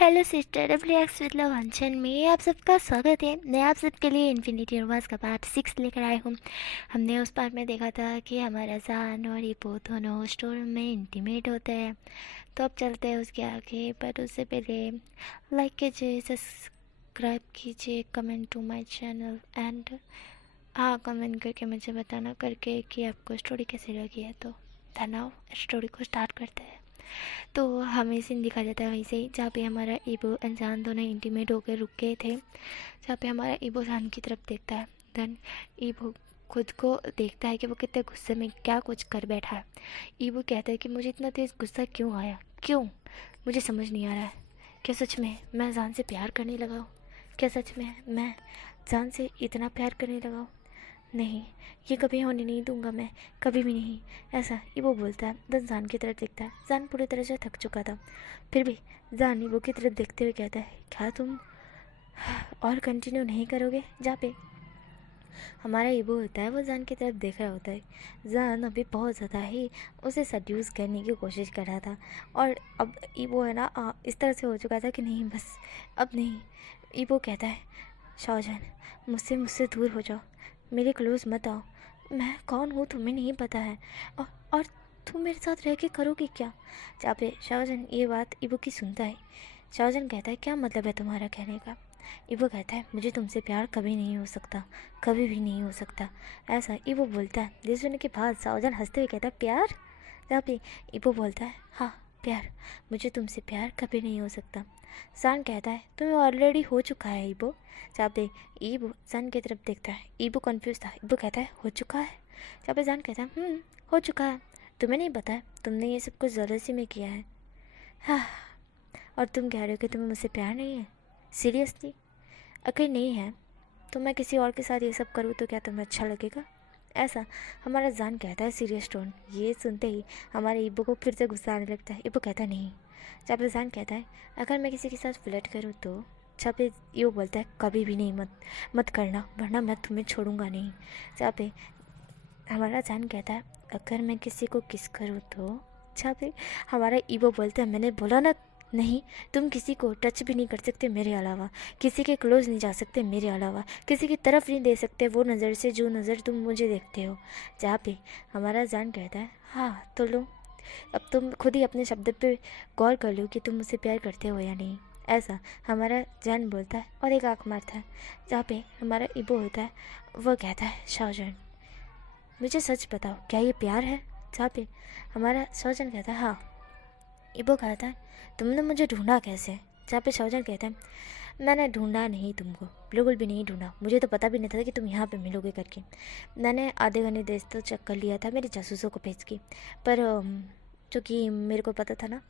Hello sister reflex with लवंचन में आप सबका स्वागत है। मैं आप सबके लिए इन्फिनिटी रोमांस का पार्ट 6 लेकर आई हूँ। हमने उस पार्ट में देखा था कि हमारा जान और ईबो दोनों स्टोर रूम में इंटीमेट होते हैं। तो अब चलते हैं उसके आगे, बट उससे पहले लाइक कीजिए, सब्सक्राइब कीजिए, comment to my channel and हाँ, कमेंट करके मुझे बताना करके कि आपको स्टोरी कैसी लगी है। तो धन्यवाद, स्टोरी को स्टार्ट करते हैं। तो हमें सीन दिखा जाता है वहीं से जहाँ पे हमारा ईबो और जान दोनों इंटीमेट होकर रुक गए थे, जहाँ पे हमारा ईबो जान की तरफ देखता है। देन ईबो खुद को देखता है कि वो कितने गुस्से में क्या कुछ कर बैठा है। ईबो कहता है कि मुझे इतना तेज़ गुस्सा क्यों आया, क्यों, मुझे समझ नहीं आ रहा है। क्या सच में मैं जान से प्यार करने लगा हूँ? क्या सच में मैं जान से इतना प्यार करने लगा हूँ? नहीं, ये कभी होने नहीं दूंगा मैं, कभी भी नहीं। ऐसा ही वो बोलता है। दस जान की तरफ देखता है। जान पूरी तरह से थक चुका था, फिर भी जान वो की तरफ देखते हुए कहता है, क्या तुम और कंटिन्यू नहीं करोगे? जहाँ पे हमारा ईबो होता है वो जान की तरफ देख रहा होता है। जान अभी बहुत ज़्यादा ही उसे सड्यूस करने की कोशिश कर रहा था, और अब ईबो है ना इस तरह से हो चुका था कि नहीं, बस अब नहीं। ईबो कहता है, शाहजहान मुझसे मुझसे दूर हो जाओ, मेरे क्लोज मत आओ। मैं कौन हूँ तुम्हें नहीं पता है, और तुम मेरे साथ रह के करोगे क्या? जहाँ पे शाहजहान ये बात ईबो की सुनता है, शाहजहान कहता है, क्या मतलब है तुम्हारा कहने का? ईबो कहता है, मुझे तुमसे प्यार कभी नहीं हो सकता, कभी भी नहीं हो सकता। ऐसा ईबो बोलता है। ये सुनने के बाद शाहजहान हंसते हुए कहता है, प्यार? जहाँ पे ईबो बोलता है, हाँ प्यार, मुझे तुमसे प्यार कभी नहीं हो सकता। सान कहता है, तुम्हें ऑलरेडी हो चुका है ईबो। जहाँ पे ईबो सान की तरफ देखता है। ईबो कंफ्यूज था। ईबो कहता है, हो चुका है? जहाँ पे सान कहता है, हो चुका है। तुम्हें नहीं पता है, तुमने ये सब कुछ ज़रूरती में किया है। हाँ, और तुम कह रहे हो कि तुम्हें मुझसे प्यार नहीं है? सीरियसली? अगर नहीं है तो मैं किसी और के साथ ये सब करूँ तो क्या तुम्हें अच्छा लगेगा? ऐसा हमारा जान कहता है सीरियस टोन। ये सुनते ही हमारे ईबो को फिर से गुस्सा आने लगता है। ईबो कहता है, नहीं। जब जान कहता है, अगर मैं किसी के साथ फ्लर्ट करूँ तो? जहाँ पे ईबो बोलता है, कभी भी नहीं, मत मत करना, वरना मैं तुम्हें छोड़ूंगा नहीं। जहाँ पे हमारा जान कहता है, अगर मैं किसी को किस करूँ तो? जहाँ पे हमारा ईबो बोलता है, मैंने बोला ना, नहीं, तुम किसी को टच भी नहीं कर सकते मेरे अलावा, किसी के क्लोज नहीं जा सकते मेरे अलावा, किसी की तरफ नहीं दे सकते वो नज़र से जो नज़र तुम मुझे देखते हो। जहाँ पे हमारा जान कहता है, हाँ तो लो, अब तुम खुद ही अपने शब्द पे गौर कर लो कि तुम मुझसे प्यार करते हो या नहीं। ऐसा हमारा जान बोलता है और एक आँख मारता है। जहाँ पे हमारा ईबो होता है, वह कहता है, शाहजहान मुझे सच बताओ, क्या ये प्यार है? जहाँ पे हमारा शाहजहान कहता है, हाँ। ईबो कहता है, तुमने मुझे ढूंढा कैसे? जहाँ पे शाहजहान कहता है, मैंने ढूंढा नहीं तुमको, बिल्कुल भी नहीं ढूंढा, मुझे तो पता भी नहीं था कि तुम यहाँ पे मिलोगे करके। मैंने आधे घंटे देश तो चेक कर लिया था मेरे जासूसों को भेज के, पर चूँकि मेरे को पता था ना,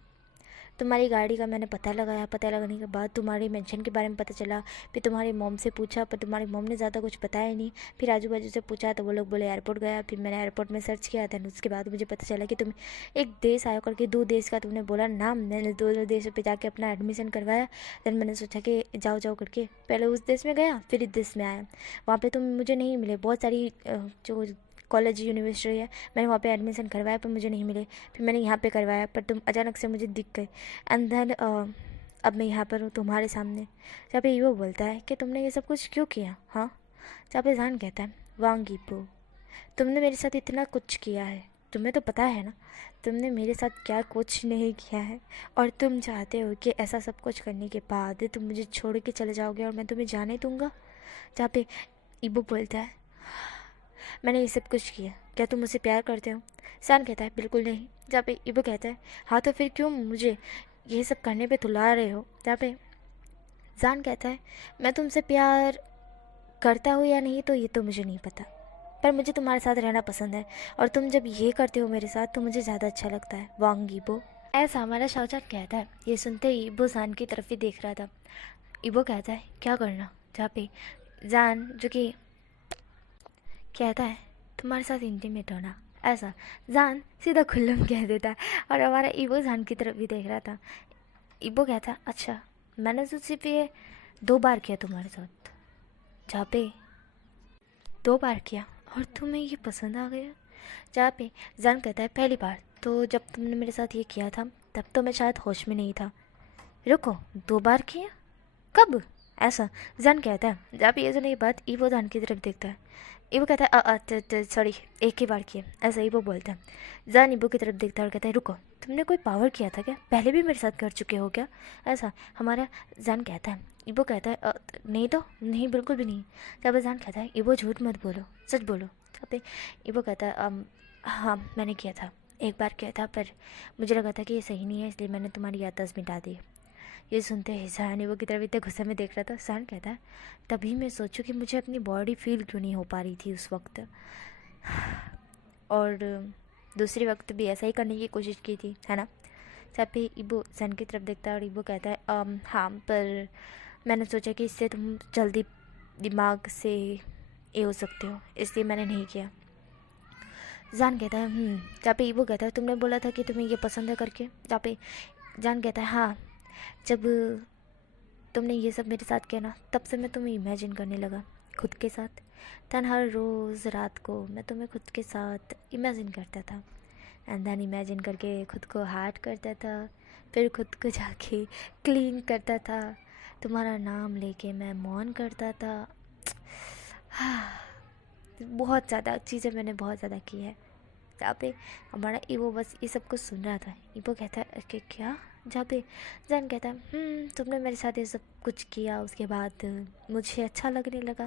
तुम्हारी गाड़ी का मैंने पता लगाया, पता लगाने के बाद तुम्हारे मेंशन के बारे में पता चला। फिर तुम्हारी मॉम से पूछा, पर तुम्हारी मॉम ने ज़्यादा कुछ बताया नहीं। फिर आजू बाजू से पूछा तो वो लोग बोले एयरपोर्ट गया। फिर मैंने एयरपोर्ट में सर्च किया था, उसके बाद मुझे पता चला कि तुम एक देश आया करके, दो देश का तुमने बोला नाम। मैंने दो देशों पर जाके अपना एडमिशन करवाया। देन मैंने सोचा कि जाओ जाओ करके पहले उस देश में गया, फिर इस देश में आया। वहाँ पर तुम मुझे नहीं मिले। बहुत सारी जो कॉलेज यूनिवर्सिटी है, मैंने वहाँ पे एडमिशन करवाया पर मुझे नहीं मिले। फिर मैंने यहाँ पे करवाया पर तुम अचानक से मुझे दिख गए। एंड देन अब मैं यहाँ पर हूँ तुम्हारे सामने। जहाँ पे वो बोलता है कि तुमने ये सब कुछ क्यों किया? हाँ। जहाँ पे जान कहता है, वांग ईबो, तुमने मेरे साथ इतना कुछ किया है, तुम्हें तो पता है ना तुमने मेरे साथ क्या कुछ नहीं किया है, और तुम चाहते हो कि ऐसा सब कुछ करने के बाद तुम मुझे छोड़ के चले जाओगे और मैं तुम्हें जाने दूंगा? जहाँ पे ईबो बोलता है, मैंने ये सब कुछ किया, क्या तुम मुझसे प्यार करते हो? सान कहता है, बिल्कुल नहीं। जहाँ पे ईबो कहता है, हाँ तो फिर क्यों मुझे ये सब करने पे तुला रहे हो? जहाँ पे जान कहता है, मैं तुमसे प्यार करता हूँ या नहीं तो ये तो मुझे नहीं पता, पर मुझे तुम्हारे साथ रहना पसंद है, और तुम जब ये करते हो मेरे साथ तो मुझे ज़्यादा अच्छा लगता है, वांग ईबो। ऐसा हमारा शाहजहान कहता है। ये सुनते ही ईबो जान की तरफ ही देख रहा था। ईबो कहता है, क्या करना? जहाँ पे जान जो कि कहता है, तुम्हारे साथ इंटीमेट होना। ऐसा जान सीधा खुल्लम कह देता है, और हमारा ईबो जान की तरफ भी देख रहा था। ईबो कहता है, अच्छा मैंने तो सिर्फ ये 2 बार किया तुम्हारे साथ। जहाँ पे 2 बार किया और तुम्हें ये पसंद आ गया? जहाँ पे जान कहता है, पहली बार तो जब तुमने मेरे साथ ये किया था तब तो मैं शायद होश में नहीं था। रुको, 2 बार किया? कब? ऐसा जान कहता है। जब ये सुनी बात ईवो जान की तरफ देखता है। ईवो कहता है सॉरी, एक ही बार किया, ऐसा ईवो बोलता है। जान ईवो की तरफ देखता है और कहता है रुको, तुमने कोई पावर किया था क्या? पहले भी मेरे साथ कर चुके हो क्या? ऐसा हमारा जान कहता है। ईवो कहता है नहीं तो नहीं, बिल्कुल भी नहीं। जब जान कहता है ईवो झूठ मत बोलो, सच बोलो। जब ईवो कहता है हाँ मैंने किया था, एक बार किया था, पर मुझे लगा था कि ये सही नहीं है, इसलिए मैंने तुम्हारी याददाश्त मिटा दी। ये सुनते ही जहान वो की तरफ इतने गुस्से में देख रहा था। जहान कहता है तभी मैं सोचूं कि मुझे अपनी बॉडी फील क्यों नहीं हो पा रही थी उस वक्त, और दूसरी वक्त भी ऐसा ही करने की कोशिश की थी, है ना? जब भी इबो जहान की तरफ देखता है और इबो कहता है हाँ, पर मैंने सोचा कि इससे तुम जल्दी दिमाग से ये हो सकते हो, इसलिए मैंने नहीं किया। जान कहता है जहाँ पे इबो कहता है तुमने बोला था कि तुम्हें ये पसंद है करके। जहाँ पे जान कहता है हाँ, जब तुमने ये सब मेरे साथ किया ना, तब से मैं तुम्हें इमेजिन करने लगा खुद के साथ। तन हर रोज़ रात को मैं तुम्हें खुद के साथ इमेजिन करता था, एंड देन इमेजिन करके खुद को हार्ट करता था, फिर खुद को जाके क्लीन करता था, तुम्हारा नाम लेके मैं मौन करता था। बहुत ज़्यादा चीज़ें मैंने बहुत ज़्यादा की है। जहाँ पे हमारा ईवो बस ये सब कुछ सुन रहा था। ईवो कहता है कि क्या? जहाँ पे जैन कहता है तुमने मेरे साथ ये सब कुछ किया, उसके बाद मुझे अच्छा लगने लगा।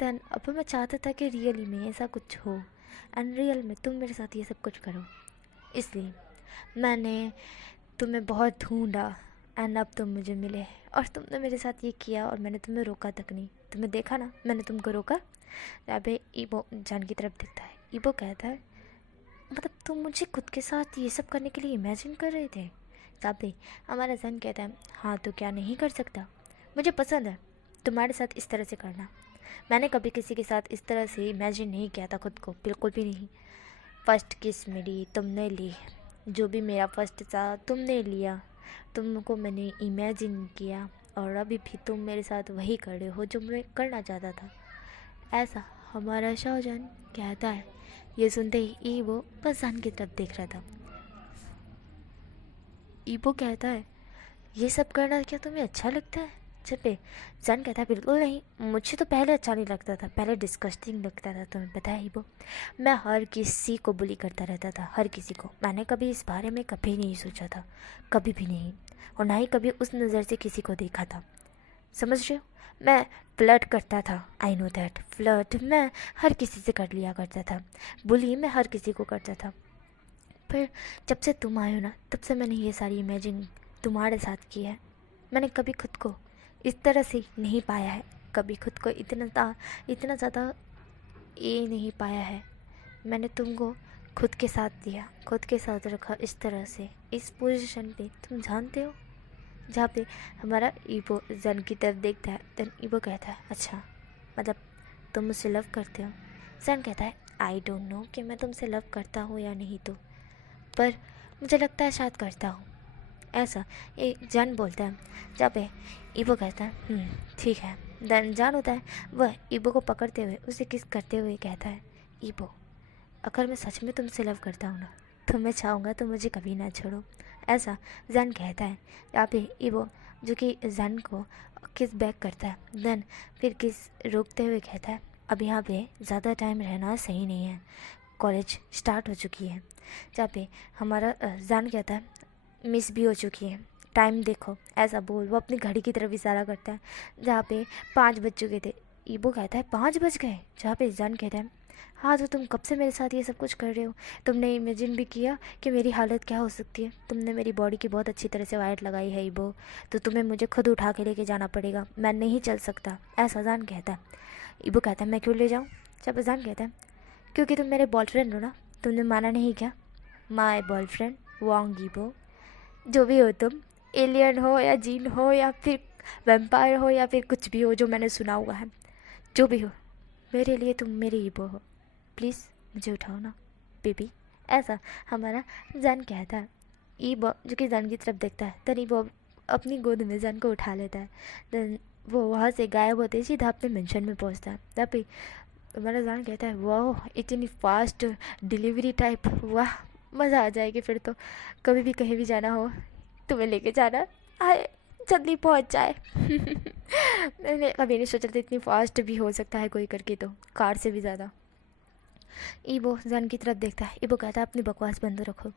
देन अब मैं चाहता था कि रियली में ऐसा कुछ हो, एंड रियल में तुम मेरे साथ ये सब कुछ करो, इसलिए मैंने तुम्हें बहुत ढूंढा, एंड अब तुम मुझे मिले और तुमने मेरे साथ ये किया और मैंने तुम्हें रोका तक नहीं। तुम्हें देखा ना, मैंने तुमको रोका। जहाँ पे ईवो जान की तरफ दिखता है। ईवो कहता है मतलब तुम मुझे खुद के साथ ये सब करने के लिए इमेजिन कर रहे थे? तब भी हमारा जन कहता है हाँ तो क्या नहीं कर सकता, मुझे पसंद है तुम्हारे साथ इस तरह से करना। मैंने कभी किसी के साथ इस तरह से इमेजिन नहीं किया था खुद को, बिल्कुल भी नहीं। फर्स्ट किस मेरी तुमने ली, जो भी मेरा फर्स्ट था तुमने लिया, तुमको मैंने इमेजिन किया, और अभी भी तुम मेरे साथ वही कर रहे हो जो मैं करना चाहता था। ऐसा हमारा शाहजहां कहता है। ये सुनते ही ईवो बस जान की तरफ देख रहा था। ईवो कहता है ये सब करना क्या तुम्हें अच्छा लगता है? छपे जान कहता है बिल्कुल नहीं, मुझे तो पहले अच्छा नहीं लगता था, पहले डिस्गस्टिंग लगता था। तुम्हें पता है ईवो, मैं हर किसी को बुली करता रहता था, हर किसी को। मैंने कभी इस बारे में कभी नहीं सोचा था, कभी भी नहीं, और ना ही कभी उस नज़र से किसी को देखा था। समझ रहे हो? मैं फ्लर्ट करता था, आई नो दैट। फ्लर्ट मैं हर किसी से कर लिया करता था, बुली मैं हर किसी को करता था। पर जब से तुम आए हो ना, तब से मैंने ये सारी इमेजिन तुम्हारे साथ की है। मैंने कभी खुद को इस तरह से नहीं पाया है, कभी खुद को इतना ज़्यादा ये नहीं पाया है। मैंने तुमको खुद के साथ दिया, खुद के साथ रखा इस तरह से, इस पोजीशन पे, तुम जानते हो? जहाँ पे हमारा ईवो जन की तरफ देखता है। देन ईवो कहता है अच्छा, मतलब तुम मुझसे लव करते हो? जन कहता है आई डोंट नो कि मैं तुमसे लव करता हूँ या नहीं, तो पर मुझे लगता है शायद करता हूँ, ऐसा ये जन बोलता है। जहाँ पे ईवो कहता है ठीक है। देन जान होता है वह ईवो को पकड़ते हुए उसे किस करते हुए कहता है ईवो, अगर मैं सच में तुमसे लव करता हूँ ना, तो मैं चाहूँगा तुम मुझे कभी ना छोड़ो, ऐसा जन कहता है। यहाँ पे ईवो जो कि जन को किस बैक करता है, देन फिर किस रोकते हुए कहता है अब यहाँ पे ज़्यादा टाइम रहना सही नहीं है, कॉलेज स्टार्ट हो चुकी है। जहाँ पे हमारा जन कहता है मिस भी हो चुकी है, टाइम देखो, ऐसा बोल वो अपनी घड़ी की तरफ इशारा करता है। जहाँ पे 5 बज चुके थे। ईवो कहता है 5 बज गए? जहाँ पे जन कहता है हाँ तो तुम कब से मेरे साथ ये सब कुछ कर रहे हो? तुमने इमेजिन भी किया कि मेरी हालत क्या हो सकती है? तुमने मेरी बॉडी की बहुत अच्छी तरह से वाइट लगाई है ईवो, तो तुम्हें मुझे खुद उठा के लेके जाना पड़ेगा, मैं नहीं चल सकता, ऐसा जान कहता है। ईवो कहता है मैं क्यों ले जाऊँ? जब जान कहता है क्योंकि तुम मेरे बॉयफ्रेंड हो ना, तुमने माना नहीं क्या? माई बॉयफ्रेंड वांग ईवो, जो भी हो तुम, एलियन हो या जीन हो या फिर वैम्पायर हो या फिर कुछ भी हो जो मैंने सुना हुआ है, जो भी हो, मेरे लिए तुम मेरी ईवो हो, प्लीज़ मुझे उठाओ ना बेबी, ऐसा हमारा जन कहता है। ईवो जो कि जन की तरफ देखता है, तभी वो अपनी गोद में जन को उठा लेता है। देन वो वहाँ से गायब होते ही सीधा अपने मेंशन में पहुँचता है। तभी हमारा जन कहता है वाह इतनी फास्ट डिलीवरी टाइप, वाह मज़ा आ जाएगी फिर तो, कभी भी कहीं भी जाना हो तुम्हें लेके जाना आए। जल्दी पहुंच जाए। मैंने कभी नहीं सोचा था इतनी फास्ट भी हो सकता है कोई करके, तो कार से भी ज़्यादा। ईबो जान की तरफ देखता है। ईबो कहता है अपनी बकवास बंद रखो।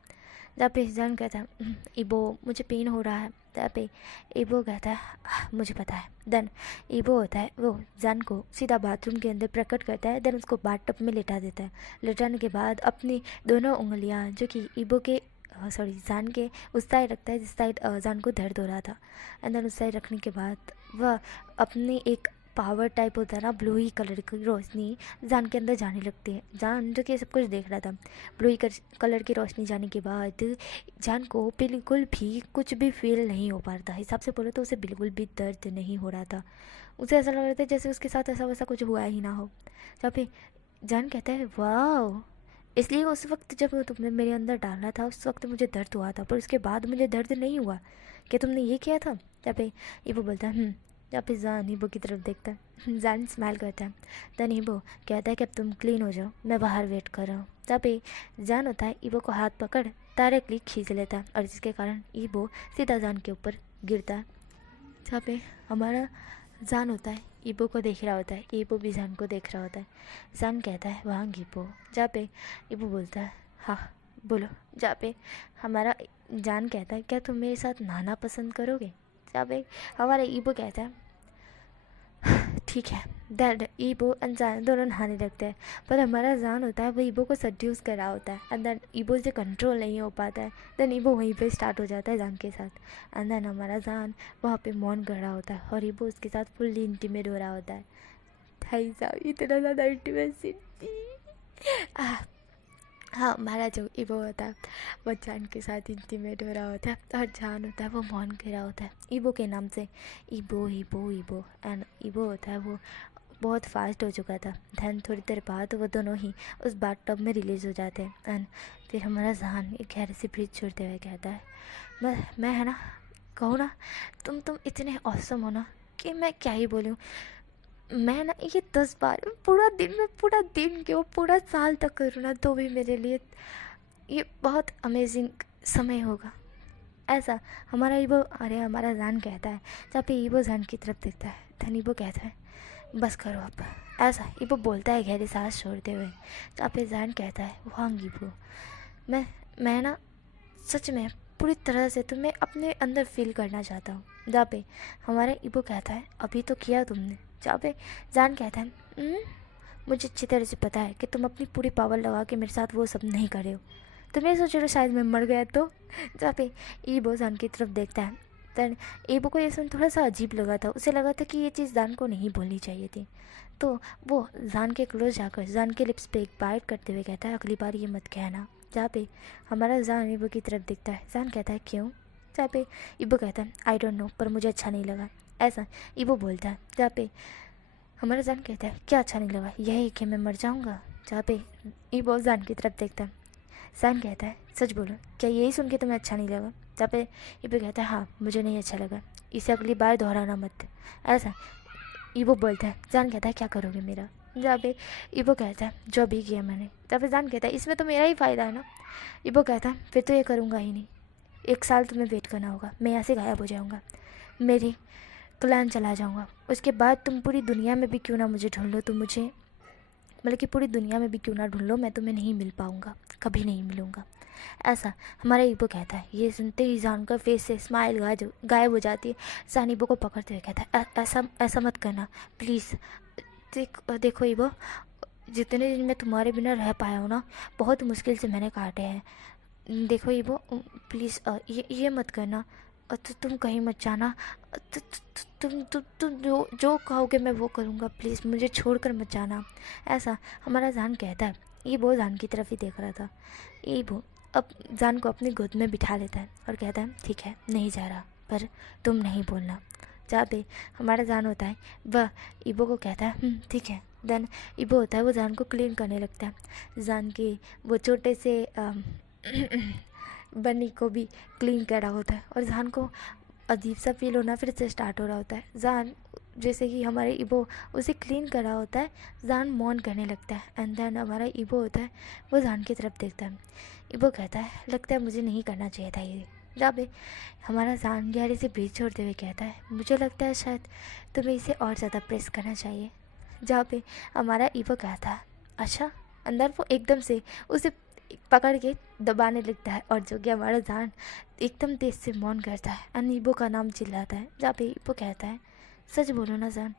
जहाँ पे जान कहता है ईबो मुझे पेन हो रहा है। जहाँ पे ईबो कहता है मुझे पता है। देन ईबो होता है वो जान को सीधा बाथरूम के अंदर प्रकट करता है। देन उसको बाथटब में लिटा देता है। लिटाने के बाद अपनी दोनों उंगलियां जो कि ईबो के जान के उस साइड रखता है जिस साइड जान को दर्द हो रहा था। एंड देन उस साइड रखने के बाद वह अपनी एक पावर टाइप होता है ना, ब्लू ही कलर की रोशनी जान के अंदर जाने लगती है। जान जो कि सब कुछ देख रहा था, ब्लू ही कलर की रोशनी जाने के बाद जान को बिल्कुल भी कुछ भी फील नहीं हो पा रहा था। हिसाब से बोले तो उसे बिल्कुल भी दर्द नहीं हो रहा था। उसे ऐसा लग रहा था जैसे उसके साथ ऐसा वैसा कुछ हुआ ही ना हो। जहाँ पे जान कहता है वाह, इसलिए उस वक्त जब तुमने मेरे अंदर डाला था उस वक्त मुझे दर्द हुआ था, पर उसके बाद मुझे दर्द नहीं हुआ। क्या तुमने ये किया था? जहाँ पे ईबो बोलता है जहाँ पे जान ईबो की तरफ देखता है। जान स्माइल करता है। देन ईबो कहता है कि अब तुम क्लीन हो जाओ, मैं बाहर वेट कर रहा हूँ। जहाँ पे जान होता है ईबो को हाथ पकड़ डायरेक्टली खींच लेता है और जिसके कारण ईबो सीधा जान के ऊपर गिरता है। जहाँ पे हमारा जान होता है ईबो को देख रहा होता है, ईबो भी जान को देख रहा होता है। जान कहता है वहाँ ईबो। जहाँ पे ईबो बोलता है हाँ बोलो। जहाँ पे हमारा जान कहता है क्या तुम मेरे साथ नहाना पसंद करोगे? जहाँ पे हमारा ईबो कहता है ठीक है। देन ईबो एंड जान दोनों नहाने लगते हैं, पर हमारा जान होता है वो ईबो को सड्यूस कर रहा होता है एंड देन ईबो से कंट्रोल नहीं हो पाता है। देन ईबो वहीं पे स्टार्ट हो जाता है जान के साथ एंड देन हमारा जान वहाँ पे मौन कर रहा होता है और ईबो उसके साथ फुल्ली इंटीमेट हो रहा होता है। भाई साहब इतना ज़्यादा इंटीमेसी। हाँ, हमारा जो ईबो होता है वो जान के साथ इंटीमेट हो रहा होता है और जान होता है वो मौन कर रहा होता है ईबो के नाम से। ईबो ईबो ईबो एंड ईबो होता है वो बहुत फास्ट हो चुका था। देन थोड़ी देर बाद वो दोनों ही उस बाथटब में रिलीज़ हो जाते हैं एंड फिर हमारा जान एक गहरी सी ब्रीथ छोड़ते हुए कहता है मैं है ना कहूँ ना तुम इतने औसम हो ना कि मैं क्या ही बोलूँ। मैं ना ये 10 बार मैं पूरा दिन क्यों पूरा साल तक करूँ ना तो भी मेरे लिए ये बहुत अमेजिंग समय होगा। ऐसा हमारा हमारा जान कहता है। जहाँ पे ईबो जान की तरफ देखता है। धन ईबो कहता है बस करो अब। ऐसा ईबो बोलता है गहरी सांस छोड़ते हुए। जहाँ पे जान कहता है वाह ईबो मैं ना सच में पूरी तरह से तुम्हें अपने अंदर फील करना चाहता हूँ। जहाँ पे हमारा ईबो कहता है अभी तो किया तुमने। जहाँ पे जान कहता है मुझे अच्छी तरह से पता है कि तुम अपनी पूरी पावर लगा के मेरे साथ वो सब नहीं कर रहे हो। तुम ये सोच रहे हो शायद मैं मर गया तो। जहाँ पे ईबो जान की तरफ देखता है। देन ईबो को ये सुन थोड़ा सा अजीब लगा था। उसे लगा था कि ये चीज़ जान को नहीं बोलनी चाहिए थी। तो वो जान के क्लोज जाकर जान के लिप्स पे एक बाइट करते हुए कहता है अगली बार ये मत कहना। जहाँ पे हमारा जान ईबो की तरफ देखता है। जान कहता है क्यों? जहाँ पे ईबो कहता है आई डोंट नो पर मुझे अच्छा नहीं लगा। ऐसा ईबो बोलता है। जहाँ पे हमारा जान कहता है क्या अच्छा नहीं लगा? यही कि मैं मर जाऊँगा। जहाँ पे ईबो जान की तरफ देखता है। जान कहता है सच बोलो क्या यही सुन के तुम्हें अच्छा नहीं लगा? जहाँ पे ईबो कहता है हाँ मुझे नहीं अच्छा लगा, इसे अगली बार दोहराना मत। ऐसा ईबो बोलता है। जान कहता है क्या करोगे मेरा? जहाँ पे ईबो कहता है जो भी किया मैंने। जहाँ पे जान कहता है इसमें तो मेरा ही फ़ायदा है ना। ईबो कहता है फिर तो ये करूँगा ही नहीं। 1 साल तुम्हें वेट करना होगा, मैं यहाँ से गायब हो जाऊँगा, मेरी क्लैन चला जाऊँगा। उसके बाद तुम पूरी दुनिया में भी क्यों ना मुझे ढूंढ लो, तुम मुझे मतलब कि पूरी दुनिया में भी क्यों ना ढूंढ लो, मैं तुम्हें नहीं मिल पाऊँगा, कभी नहीं मिलूँगा। ऐसा हमारा ईबो कहता है। ये सुनते ही जान का फेस से स्माइल गायब हो जाती है। जान ईबो को पकड़ते हुए कहता है ऐसा मत करना प्लीज़। देखो ईबो जितने दिन मैं तुम्हारे बिना रह पाया हूँ ना बहुत मुश्किल से मैंने काटे हैं। देखो ईबो प्लीज़ ये मत करना। तो तुम कहीं मत जाना। तुम जो कहोगे मैं वो करूँगा, प्लीज़ मुझे छोड़कर मत जाना। ऐसा हमारा जान कहता है। ईबो जान की तरफ ही देख रहा था। ईबो अब जान को अपनी गोद में बिठा लेता है और कहता है ठीक है नहीं जा रहा पर तुम नहीं बोलना। जहाँ पे हमारा जान होता है वह ईबो को कहता है ठीक है। देन ईबो होता है वो जान को क्लीन करने लगता है। जान के वो छोटे से बनी को भी क्लीन कर रहा होता है और जान को अजीब सा फील होना फिर से स्टार्ट हो रहा होता है। जान जैसे कि हमारे ईबो उसे क्लीन कर रहा होता है, जान मौन करने लगता है एंड देन हमारा ईबो होता है वो जान की तरफ देखता है। ईबो कहता है लगता है मुझे नहीं करना चाहिए था ये। जहाँ पे हमारा जान गहरे से ब्रीथ छोड़ते हुए कहता है, मुझे लगता है शायद तुम्हें इसे और ज़्यादा प्रेस करना चाहिए। जहाँ पे हमारा ईवो कहता है, अच्छा। अंदर वो एकदम से उसे पकड़ के दबाने लगता है और जो कि हमारा जान एकदम तेज से मौन करता है एंड ईवो का नाम चिल्लाता है। जहाँ पे ईवो कहता है, सच बोलो ना जान,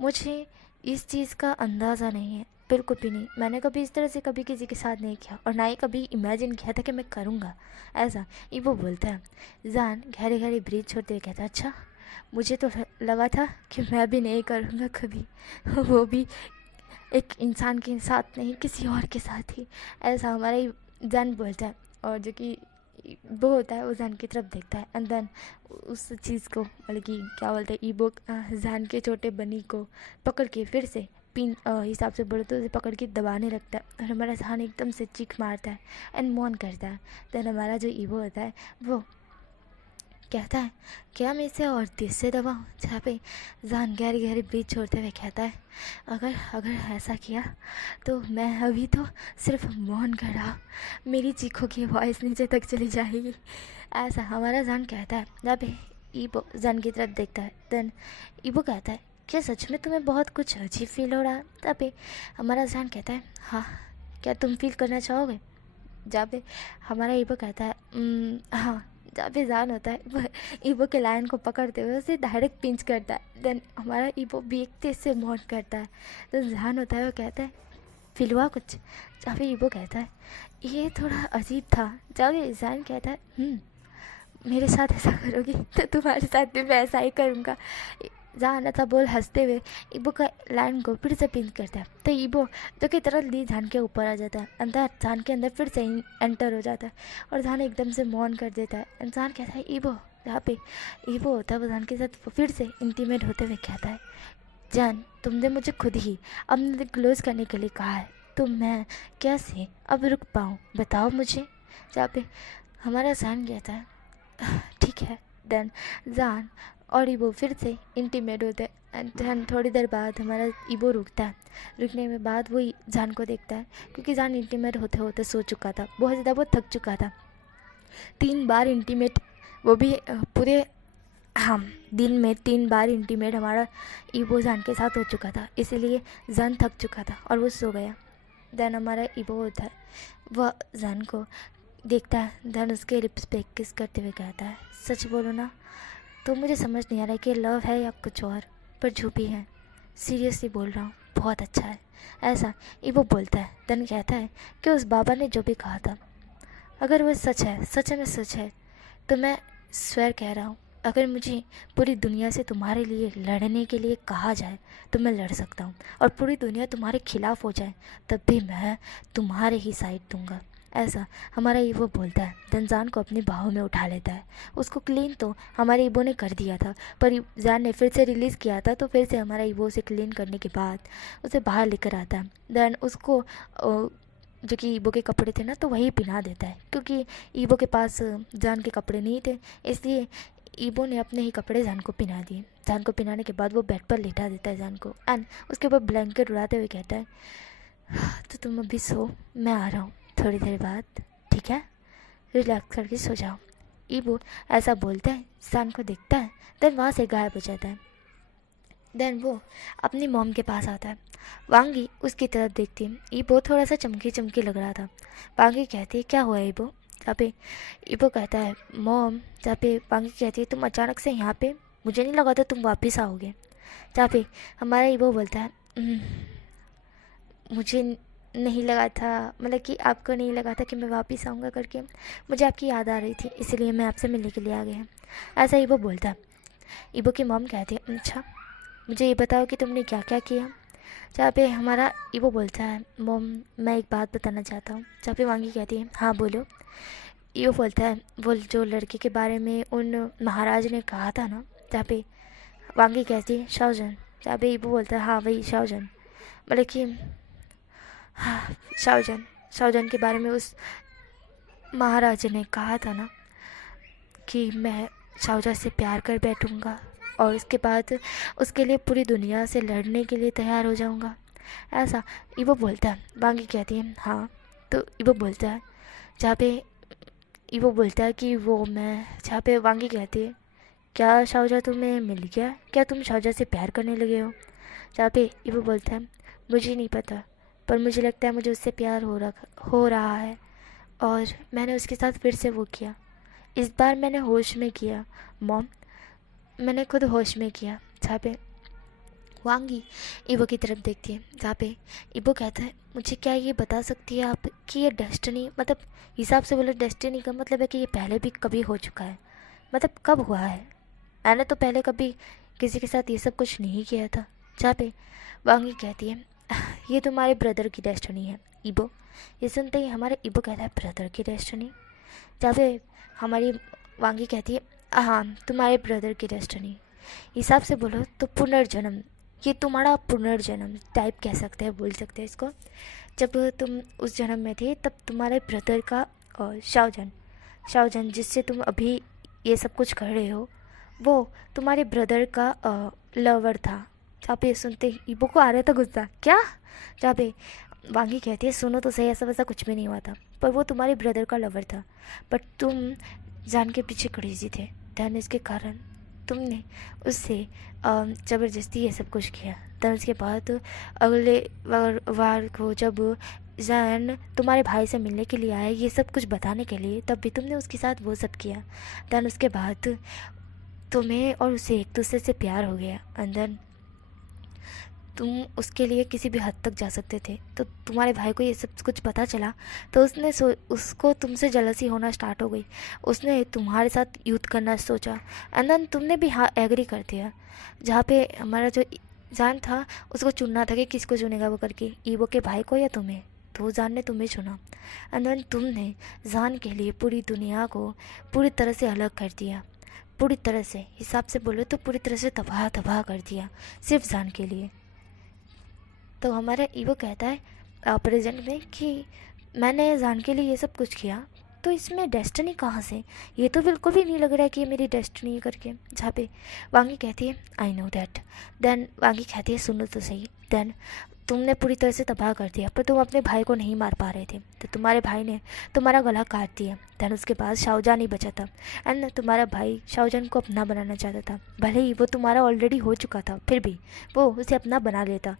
मुझे इस चीज़ का अंदाज़ा नहीं है, बिल्कुल भी नहीं। मैंने कभी इस तरह से कभी किसी के साथ नहीं किया और ना ही कभी इमेजिन किया था कि मैं करूँगा ऐसा। ईवो बोलता है। जान गहरे गहरे ब्रीथ छोड़ते हुए कहता है, अच्छा मुझे तो लगा था कि मैं भी नहीं करूँगा कभी, वो भी एक इंसान के साथ नहीं, किसी और के साथ ही, ऐसा हमारा जान बोलता है। और जो कि वो होता है वो जान की तरफ देखता है एंड देन उस चीज़ को मतलब कि क्या बोलते हैं, ईबो जान के छोटे बनी को पकड़ के फिर से पिन हिसाब से बोले तो उसे पकड़ के दबाने लगता है और हमारा जान एकदम से चीख मारता है एंड मौन करता है। देन हमारा जो ईबो होता है वो कहता है, क्या मैं इसे और तेज से दबाऊँ? जहाँ पे जान गहरी गहरी ब्रीथ छोड़ते हुए कहता है, अगर अगर ऐसा किया तो मैं अभी तो सिर्फ मौन कर रहा, मेरी चीखों की वॉइस नीचे तक चली जाएगी, ऐसा हमारा जान कहता है। जहाँ पे ईबो जान की तरफ देखता है। देन ईबो कहता है, क्या सच में तुम्हें बहुत कुछ अजीब फील हो रहा है? तब पे हमारा जान कहता है, हाँ, क्या तुम फील करना चाहोगे? जहाँ पे हमारा ईबो कहता है, हाँ। जहाँ पे जान होता है वह ईबो के लायन को पकड़ते हुए उसे डायरेक्ट पिंच करता है। देन हमारा ईबो भी एक तेज से मौन करता है। तो जान होता है वो कहता है, फील हुआ कुछ? जहाँ पे ईबो कहता है, ये थोड़ा अजीब था। जहाँ पे जान कहता है, मेरे साथ ऐसा करोगी तो तुम्हारे साथ भी मैं ऐसा ही करूँगा। जान ऐसा बोल हंसते हुए ईबो का लाइन को फिर से पिंच करता है। तो ईबो जो कि तरह ली जान के ऊपर आ जाता है, अंदर जान के अंदर फिर से एंटर हो जाता है और जान एकदम से मौन कर देता है। इंसान कहता है, ईबो। जहाँ पे ईबो होता है वो जान के साथ फिर से इंटीमेट होते हुए कहता है, जान तुमने मुझे खुद ही अपने क्लोज करने के लिए कहा है, तो मैं कैसे अब रुक पाऊँ, बताओ मुझे। जहाँ पे हमारा जान कहता है, ठीक है। देन जान और ईबो फिर से इंटीमेट होते हैं एंड थोड़ी देर बाद हमारा ईबो रुकता है। रुकने के बाद वो जान को देखता है क्योंकि जान इंटीमेट होते होते सो चुका था, बहुत ज़्यादा वो थक चुका था। 3 बार इंटीमेट, वो भी पूरे दिन में 3 बार इंटीमेट हमारा ईबो जान के साथ हो चुका था, इसीलिए जान थक चुका था और वो सो गया। देन हमारा ईबो होता है, वह जान को देखता है। देन उसके लिप्स पे किस करते हुए कहता है, सच बोलो ना, तो मुझे समझ नहीं आ रहा है कि लव है या कुछ और, पर जो भी है सीरियसली बोल रहा हूँ, बहुत अच्छा है, ऐसा ईबो बोलता है। देन कहता है कि उस बाबा ने जो भी कहा था, अगर वो सच है, सच में सच है, तो मैं स्वेर कह रहा हूँ, अगर मुझे पूरी दुनिया से तुम्हारे लिए लड़ने के लिए कहा जाए तो मैं लड़ सकता हूँ, और पूरी दुनिया तुम्हारे खिलाफ हो जाए तब भी मैं तुम्हारे ही साइड दूंगा, ऐसा हमारा ईबो बोलता है। देन जान को अपनी बाहों में उठा लेता है। उसको क्लीन तो हमारे ईबो ने कर दिया था, पर जान ने फिर से रिलीज़ किया था, तो फिर से हमारा ईबो उसे क्लीन करने के बाद उसे बाहर लेकर आता है। देन उसको जो कि ईबो के कपड़े थे ना, तो वही पहना देता है, क्योंकि ईबो के पास जान के कपड़े नहीं थे, इसलिए ईबो ने अपने ही कपड़े जान को पहना दिए। जान को पहनाने के बाद वो बेड पर लेटा देता है जान को एंड उसके ऊपर ब्लैंकेट उड़ाते हुए कहता है, तो तुम अभी सो, मैं आ रहा हूँ थोड़ी देर बाद, ठीक है, रिलैक्स करके सो जाओ। ईबो ऐसा बोलता है, जान को देखता है, देन वहाँ से गायब हो जाता है। देन वो अपनी मॉम के पास आता है। वांगी उसकी तरफ देखती है। ईबो थोड़ा सा चमकी चमकी लग रहा था। वांगी कहती है, क्या हुआ ईबो? जहाँ पे ईबो कहता है, मॉम। जहाँ पे वांगी कहती है, तुम अचानक से यहाँ पे, मुझे नहीं लगा था तुम वापस आओगे। जहाँ पे हमारा ईबो बोलता है, मुझे नहीं लगा था, मतलब कि आपको नहीं लगा था कि मैं वापस आऊँगा करके, मुझे आपकी याद आ रही थी, इसलिए मैं आपसे मिलने के लिए आ गया। ऐसा ईबो बोलता है। ईबो की मॉम कहती है, अच्छा मुझे ये बताओ कि तुमने क्या क्या किया। जहाँ पे हमारा ईबो बोलता है, मॉम मैं एक बात बताना चाहता हूँ। जहाँ पे वांगी कहती है, हाँ बोलो। ईबो बोलता है, वो जो लड़के के बारे में उन महाराज ने कहा था ना। जहाँ पे वांगी कहती है, शाओजन। जहाँ पे ईबो बोलता है, हाँ वही शाओजन, मतलब कि हाँ शाओजन के बारे में उस महाराज ने कहा था ना कि मैं शाओजन से प्यार कर बैठूँगा और उसके बाद उसके लिए पूरी दुनिया से लड़ने के लिए तैयार हो जाऊँगा, ऐसा ईबो बोलता है। वांगी कहती है, हाँ। तो ईबो बोलता है, जहाँ पे ईबो बोलता है कि वो मैं, जहाँ पे वांगी कहती है क्या शाहजहाँ तुम्हें मिल गया, क्या तुम शाहजहाँ से प्यार करने लगे हो। जहाँ पे ईबो बोलता है मुझे नहीं पता, पर मुझे लगता है मुझे उससे प्यार हो रहा है, और मैंने उसके साथ फिर से वो किया। इस बार मैंने होश में किया मॉम, मैंने खुद होश में किया। जहाँ पे वांगी ईबो की तरफ देखती है, जहाँ पे ईबो कहता है मुझे क्या ये बता सकती है आप कि ये डेस्टिनी, मतलब हिसाब से बोले डेस्टिनी का मतलब है कि ये पहले भी कभी हो चुका है, मतलब कब हुआ है, मैंने तो पहले कभी किसी के साथ ये सब कुछ नहीं किया था। जहाँ पे वांगी कहती है ये तुम्हारे ब्रदर की डेस्टिनी है ईबो। ये सुनते ही हमारे ईबो कहता है ब्रदर की डेस्टिनी। जहाँ पे हमारी वांगी कहती है हाँ तुम्हारे ब्रदर की डेस्टिनी, हिसाब से बोलो तो पुनर्जन्म, ये तुम्हारा पुनर्जन्म टाइप कह सकते हैं, बोल सकते हैं इसको। जब तुम उस जन्म में थे तब तुम्हारे ब्रदर का शाहजहां जिससे तुम अभी ये सब कुछ कर रहे हो, वो तुम्हारे ब्रदर का लवर था। जहाँ पे सुनते ही ईबो को आ रहा था गुस्सा, क्या। जहाँ पे वांगी कहती है सुनो तो सही, ऐसा वैसा कुछ भी नहीं हुआ था, पर वो तुम्हारे ब्रदर का लवर था, बट तुम जान के पीछे क्रेजी थे, देन इसके कारण तुमने उससे ज़बरदस्ती ये सब कुछ किया। देन उसके बाद अगले वार को जब जैन तुम्हारे भाई से मिलने के लिए आया ये सब कुछ बताने के लिए, तब भी तुमने उसके साथ वो सब किया। देन उसके बाद तुम्हें और उसे एक दूसरे से प्यार हो गया, एंड देन तुम उसके लिए किसी भी हद तक जा सकते थे। तो तुम्हारे भाई को ये सब कुछ पता चला तो उसको तुमसे जलसी होना स्टार्ट हो गई, उसने तुम्हारे साथ युद्ध करना सोचा, एंड देन तुमने भी हाँ एग्री कर दिया। जहाँ पे हमारा जो जान था उसको चुनना था कि किसको चुनेगा वो करके, ईवो के भाई को या तुम्हें, तो जान ने तुम्हें चुना, एंड देन तुमने जान के लिए पूरी दुनिया को पूरी तरह से अलग कर दिया, पूरी तरह से हिसाब से बोलो तो पूरी तरह से तबाह तबाह कर दिया सिर्फ जान के लिए। तो हमारा ईवो कहता है प्रेजेंट में कि मैंने जान के लिए ये सब कुछ किया, तो इसमें डेस्टिनी कहाँ से, ये तो बिल्कुल भी नहीं लग रहा है कि ये मेरी डेस्टिनी करके। जहाँ पे वांगी कहती है आई नो दैट, देन वांगी कहती है सुनो तो सही, देन तुमने पूरी तरह से तबाह कर दिया, पर तुम अपने भाई को नहीं मार पा रहे थे, तो तुम्हारे भाई ने तुम्हारा गला काट दिया। देन उसके बाद शाहजहां नहीं बचा था, एंड तुम्हारा भाई शाहजहां को अपना बनाना चाहता था, भले ही वो तुम्हारा ऑलरेडी हो चुका था, फिर भी वो उसे अपना बना लेता,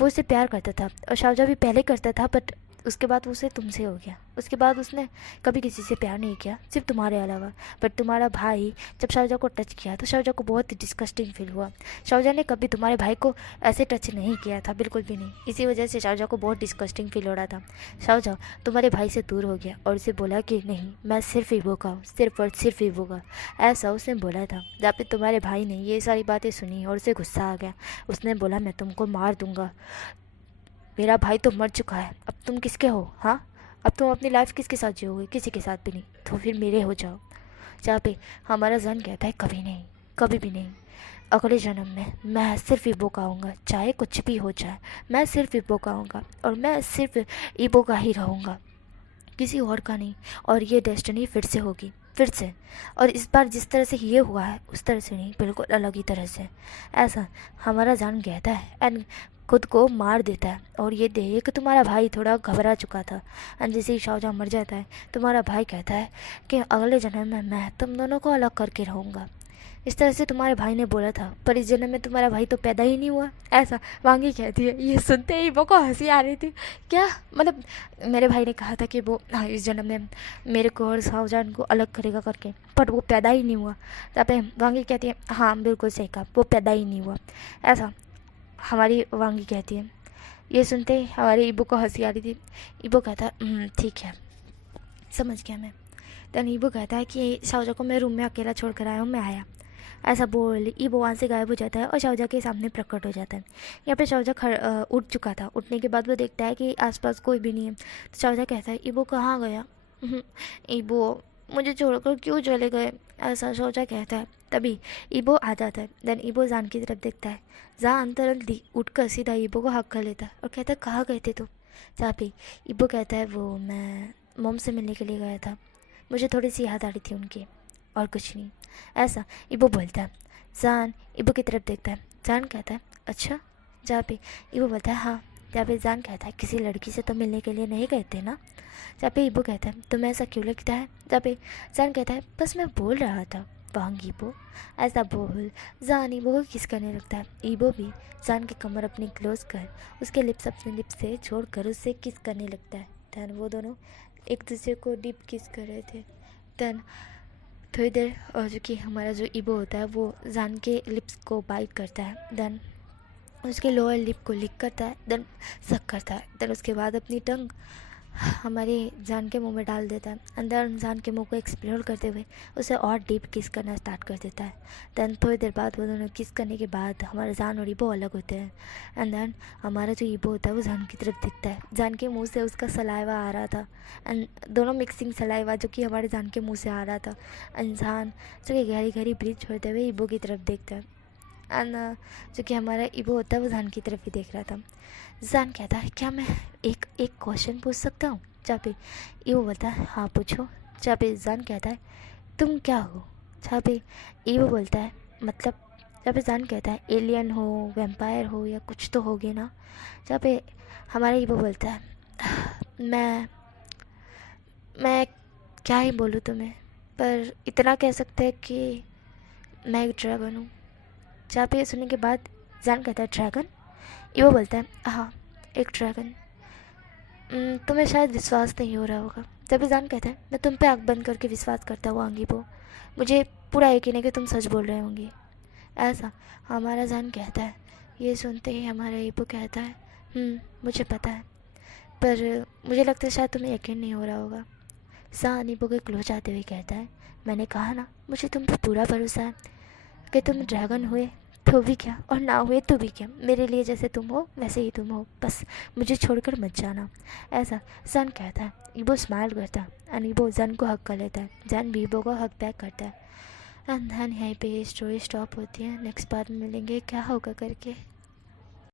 वो उसे प्यार करता था, और शाहजहां भी पहले करता था, बट उसके बाद उसे तुमसे हो गया। उसके बाद उसने कभी किसी से प्यार नहीं किया सिर्फ तुम्हारे अलावा। बट तुम्हारा भाई जब शाहजहां को टच किया तो शाहजहां को बहुत ही डिस्कस्टिंग फील हुआ। शाहजहां ने कभी तुम्हारे भाई को ऐसे टच नहीं किया था, बिल्कुल भी नहीं। इसी वजह से शाहजहां को बहुत डिस्कस्टिंग फील हो रहा था। शाहजहां तुम्हारे भाई से दूर हो गया और उसे बोला कि नहीं मैं सिर्फ ईवो का हूँ, सिर्फ और सिर्फ ईवो का, ऐसा उसने बोला था। जब फिर तुम्हारे भाई ने ये सारी बातें सुनी और उसे गुस्सा आ गया, उसने बोला मैं तुमको मार दूंगा, मेरा भाई तो मर चुका है, अब तुम किसके हो, हाँ अब तुम अपनी लाइफ किसके साथ जियोगे, किसी के साथ भी नहीं, तो फिर मेरे हो जाओ। जहाँ पे हमारा जन कहता है कभी नहीं, कभी भी नहीं, अगले जन्म में मैं सिर्फ ईबो का आऊँगा, चाहे कुछ भी हो जाए मैं सिर्फ ईबो का आऊँगा, और मैं सिर्फ ईबो का ही रहूँगा, किसी और का नहीं। और ये डेस्टिनी फिर से होगी, फिर से, और इस बार जिस तरह से ये हुआ है उस तरह से नहीं, बिल्कुल अलग ही तरह से, ऐसा हमारा जान कहता है, एंड खुद को मार देता है। और ये देख तुम्हारा भाई थोड़ा घबरा चुका था, एंड जैसे ही शाहजहां मर जाता है तुम्हारा भाई कहता है कि अगले जन्म में मैं तुम दोनों को अलग करके रहूँगा। इस तरह से तुम्हारे भाई ने बोला था, पर इस जन्म में तुम्हारा भाई तो पैदा ही नहीं हुआ, ऐसा वांगी कहती है। ये सुनते ही वो को हंसी आ रही थी, क्या मतलब मेरे भाई ने कहा था कि वो इस जन्म में मेरे को और शाहजहां को अलग करेगा करके, पर वो पैदा ही नहीं हुआ। तब पे वांगी कहती है हाँ बिल्कुल सही कहा, वो पैदा ही नहीं हुआ, ऐसा हमारी वांगी कहती है। ये सुनते ही हमारे ईबो को हंसी आ रही थी। ईबो कहता है ठीक है समझ गया मैं। देन ईबो कहता है कि शाहजहां को मैं रूम में अकेला छोड़ कर आया हूँ, मैं आया, ऐसा बोल ईबो वहाँ से गायब हो जाता है और शाहजहां के सामने प्रकट हो जाता है। यहाँ पे शाहजहां उठ चुका था, उठने के बाद वो देखता है कि आसपास कोई भी नहीं है। तो शाहजहां कहता है ईबो कहाँ गया, ईबो मुझे छोड़कर क्यों चले गए, ऐसा शाहजहां कहता है। तभी ईबो आ जाता है। देन ईबो जान की तरफ देखता है, जान तुरंत उठकर सीधा ईबो को हक कर लेता है और कहता है कहाँ गए थे तुम। जहाँ पे ईबो कहता है वो मैं मॉम से मिलने के लिए गया था, मुझे थोड़ी सी याद आ रही थी उनकी, और कुछ नहीं, ऐसा ईबो बोलता है। जान ईबो की तरफ देखता है, जान कहता है अच्छा। जहाँ पे ईबो बोलता है हाँ जहाँ पे जान कहता है किसी लड़की से तो मिलने के लिए नहीं गए थे ना। जहाँ पे ईबो कहता है तुम्हें ऐसा क्यों लगता है। जहाँ पे जान कहता है बस मैं बोल रहा था। वहाँ ईबो ऐसा बोल जान ईबो को किस करने लगता है। ईबो भी जान की कमर अपनी क्लोज कर उसके लिप्स अपने लिप्स से छोड़कर उससे किस करने लगता है। देन वो दोनों एक दूसरे को डीप किस कर रहे थे। देन थोड़ी देर और जो कि हमारा जो ईबो होता है वो जान के लिप्स को बाइट करता है। देन उसके लोअर लिप को लिक करता है। देन सक करता है। देन उसके बाद अपनी टंग हमारी जान के मुंह में डाल देता है। अंदर जान के मुंह को एक्सप्लोर करते हुए उसे और डीप किस करना स्टार्ट कर देता है। देन थोड़ी देर बाद वो दोनों किस करने के बाद हमारा जान और ईबो अलग होते हैं। एंड देन हमारा जो ईबो होता है वो जान की तरफ दिखता है। जान के मुंह से उसका सलाइवा आ रहा था एंड दोनों मिक्सिंग सलाइवा जो कि हमारे जान के मुंह से आ रहा था। एंड जान जो कि गहरी गहरी ब्रीथ छोड़ते हुए ईबो की तरफ देखता है। एंड जो कि हमारा ईबो होता है वो जान की तरफ ही देख रहा था। जान कहता है क्या मैं एक क्वेश्चन पूछ सकता हूँ। जहाँ पे ईबो बोलता है हाँ पूछो। जहाँ पे जान कहता है तुम क्या हो। जहाँ पे ईबो बोलता है मतलब। जहाँ पे जान कहता है एलियन हो वैम्पायर हो या कुछ तो होगे ना। जहाँ पे हमारा ईबो बोलता है मैं क्या ही बोलूँ तुम्हें पर इतना कह सकते हैं कि मैं एक ड्रैगन हूँ। जहाँ पे सुनने के बाद जान कहता है ड्रैगन। ईबो बोलता है हाँ एक ड्रैगन। तुम्हें शायद विश्वास नहीं हो रहा होगा। जब जान कहता है मैं तुम पे आँख बंद करके विश्वास करता हुआ ईबो मुझे पूरा यकीन है कि तुम सच बोल रहे होंगे। ऐसा हमारा जान कहता है। ये सुनते ही हमारा ईबो कहता है मुझे पता है पर मुझे लगता है शायद तुम्हें यकीन नहीं हो रहा होगा। जान ईबो के क्लोज आते हुए कहता है मैंने कहा ना मुझे तुम पे पूरा भरोसा है कि तुम ड्रैगन हुए तो भी क्या और ना हुए तो भी क्या मेरे लिए जैसे तुम हो वैसे ही तुम हो बस मुझे छोड़कर मत जाना। ऐसा जान कहता है। ईबो स्माइल करता है एंड ईबो जान को हक कर लेता है। जान भी ईबो को हक बैक करता है। एंड देन यहीं पे स्टोरी स्टॉप होती है। नेक्स्ट पार्ट में मिलेंगे क्या होगा करके।